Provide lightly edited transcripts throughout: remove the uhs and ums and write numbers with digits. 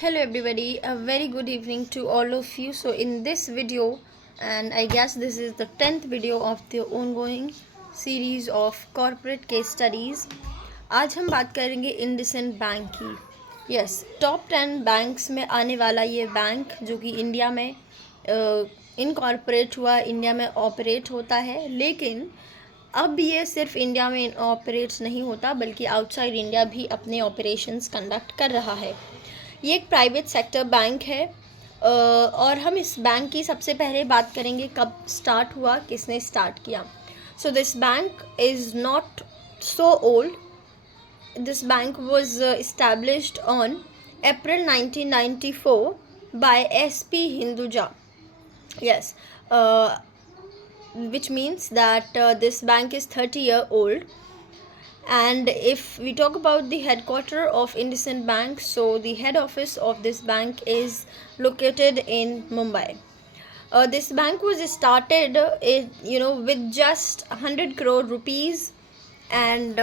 Hello everybody, a very good evening to all of you. So in this video, and I guess this is the 10th video of the ongoing series of corporate case studies, आज हम बात करेंगे IndusInd bank की। Yes, top 10 banks में आने वाला ये bank जो कि इंडिया में इनकॉर्पोरेट हुआ, इंडिया में ऑपरेट होता है, लेकिन अब ये सिर्फ इंडिया में ऑपरेट नहीं होता बल्कि आउटसाइड इंडिया भी अपने ऑपरेशंस कंडक्ट कर रहा है। ये एक प्राइवेट सेक्टर बैंक है और हम इस बैंक की सबसे पहले बात करेंगे कब स्टार्ट हुआ, किसने स्टार्ट किया। So this bank is not so old. This bank was established on April 1994 by S.P. Hinduja. Yes, which means that this bank is 30-year old. And if we talk about the headquarter of IndusInd Bank, so the head office of this bank is located in Mumbai. This bank was started, with just 100 crore rupees, and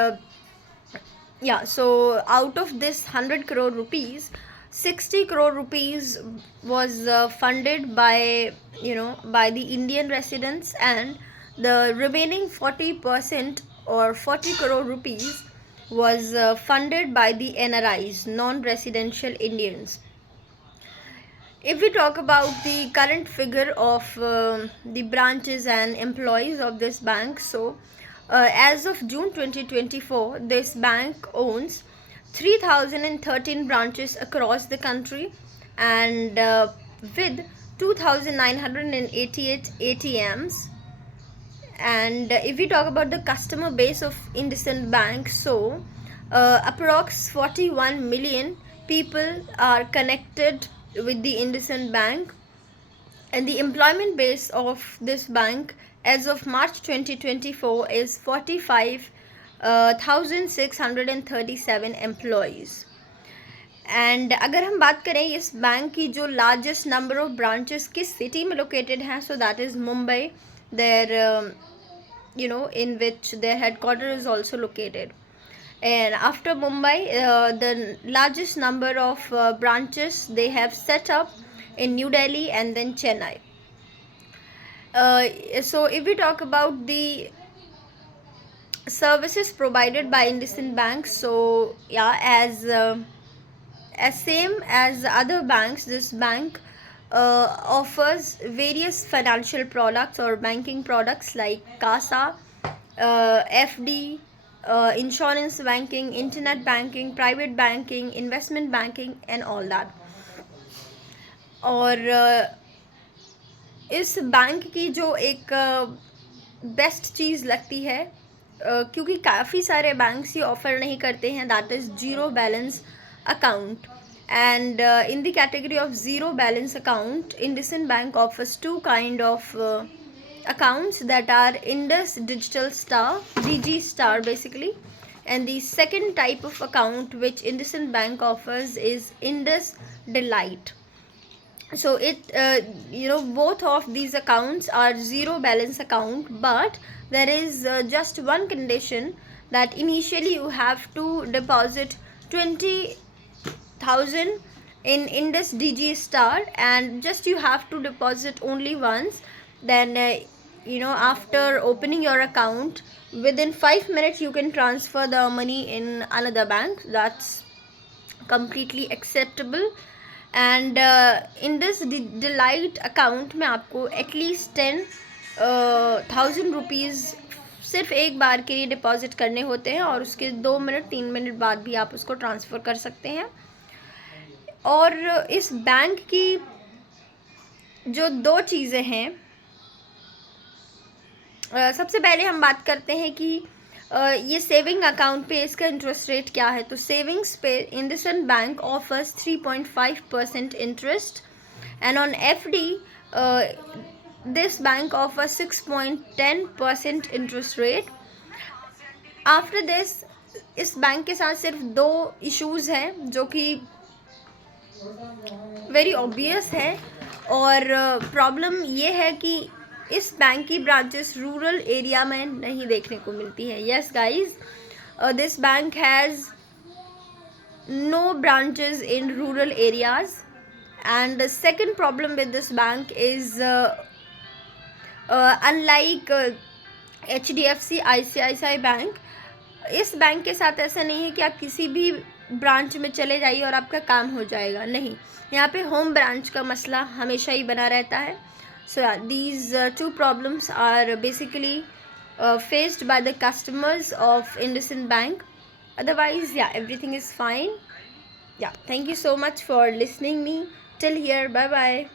so out of this 100 crore rupees, 60 crore rupees was funded by the Indian residents, and the remaining 40% or 40 crore rupees was funded by the NRIs, non-residential Indians. If we talk about the current figure of the branches and employees of this bank, so as of June 2024, this bank owns 3,013 branches across the country, and with 2,988 ATMs. And if we talk about the customer base of IndusInd Bank, so approx 41 million people are connected with the IndusInd Bank, and the employment base of this bank as of March 2024 is 45,637 employees. And अगर हम बात करें इस bank की जो largest number of branches किस city में located हैं, so that is Mumbai, there in which their headquarter is also located. And after Mumbai, the largest number of branches they have set up in New Delhi and then Chennai. So if we talk about the services provided by IndusInd Bank, so as same as other banks, this bank offers various financial products or banking products like CASA, FD, insurance banking, internet banking, private banking, investment banking and all that. और इस bank की जो एक best चीज़ लगती है, क्योंकि काफ़ी सारे बैंक्स ये ऑफ़र नहीं करते हैं, that is zero balance account. And in the category of zero balance account, IndusInd Bank offers two kind of accounts, that are Indus Digital Star, DG Star basically, and the second type of account which IndusInd Bank offers is Indus Delight. So it both of these accounts are zero balance account, but there is just one condition, that initially you have to deposit 20,000 in Indus DG Star, and just you have to deposit only once. Then after opening your account, within 5 minutes you can transfer the money in another bank. That's completely acceptable. And Indus Delight account में आपको at least 10,000 rupees सिर्फ एक बार के लिए deposit करने होते हैं, और उसके 2 मिनट 3 मिनट बाद भी आप उसको ट्रांसफ़र कर सकते हैं। और इस बैंक की जो दो चीज़ें हैं, सबसे पहले हम बात करते हैं कि ये सेविंग अकाउंट पे इसका इंटरेस्ट रेट क्या है। तो सेविंग्स पे IndusInd bank offers 3.5% interest, and on FD this bank offers 6.10% interest rate. After this इस बैंक के साथ सिर्फ दो इश्यूज़ हैं जो कि वेरी ऑब्वियस है, और प्रॉब्लम ये है कि इस बैंक की ब्रांचेस रूरल एरिया में नहीं देखने को मिलती है। Yes guys, this bank has no branches in rural areas. And the second problem with this bank is unlike HDFC ICICI bank, इस बैंक के साथ ऐसा नहीं है कि आप किसी भी ब्रांच में चले जाइए और आपका काम हो जाएगा, नहीं, यहाँ पे होम ब्रांच का मसला हमेशा ही बना रहता है. So these two problems are basically faced by the customers of IndusInd Bank. Otherwise, yeah, everything is fine. Yeah, thank you so much for listening me till here. Bye bye.